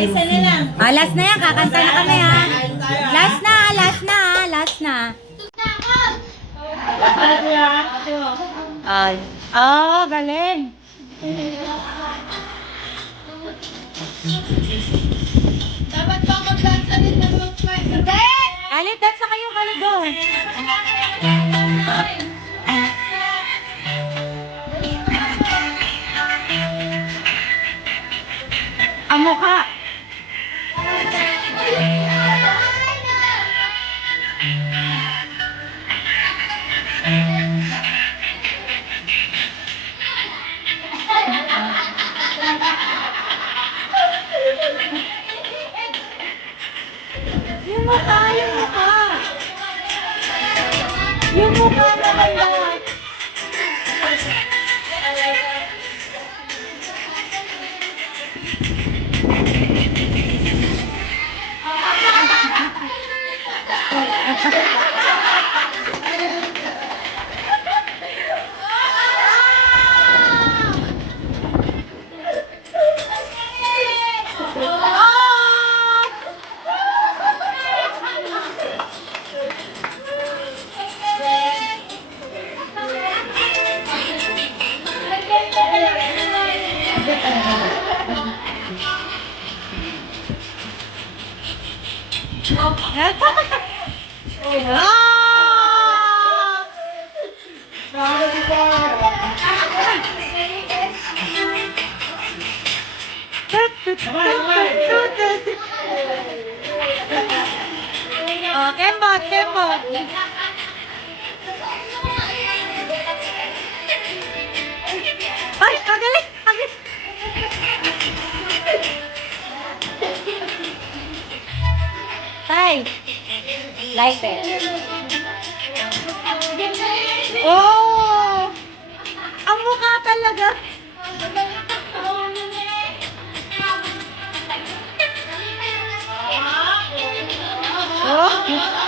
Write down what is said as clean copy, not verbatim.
isa na lang. Last na yan. Kakanta na kami, ha? Last na, last na, last na. Ay. Oh, galing. Dapat pa mag-dance ulit ng movement. Hindi! Kalit, dance na kayo, kalit doon. Ang mukha. Yung mukha, yung mukha. Yung mukha naman lahat. Oh, kembot, kembot. Ay, kagaling, kagaling. Tay, like it. Oh! Ang mukha talaga. Oh!